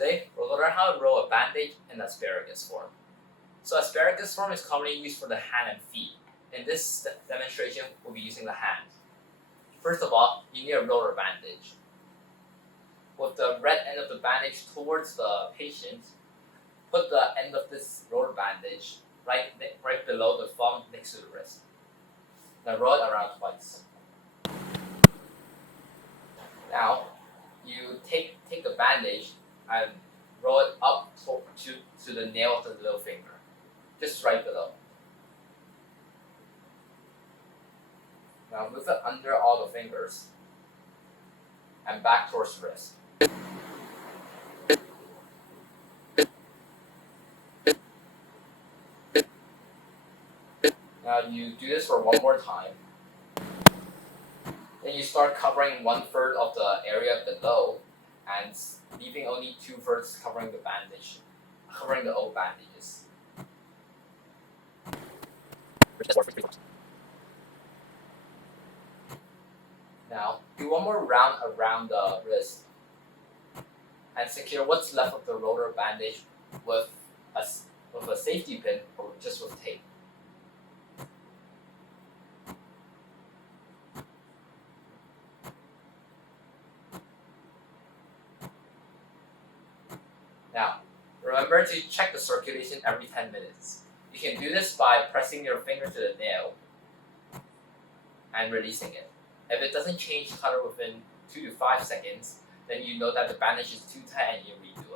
Today, we'll learn how to roll a bandage in asparagus form. So asparagus form is commonly used for the hand and feet. In this demonstration, we'll be using the hand. First of all, you need a roller bandage. With the red end of the bandage towards the patient, put the end of this roller bandage right below the thumb next to the wrist. Now roll it around twice. Now, you take the bandage and roll it up to the nail of the little finger, just right below. Now move it under all the fingers and back towards the wrist. Now you do this for one more time. Then you start covering 1/3 of the area below and leaving only 2/3 covering the old bandages. Now, do one more round around the wrist and secure what's left of the roller bandage with a safety pin or just with tape. Now, remember to check the circulation every 10 minutes. You can do this by pressing your finger to the nail and releasing it. If it doesn't change color within 2 to 5 seconds, then you know that the bandage is too tight and you redo it.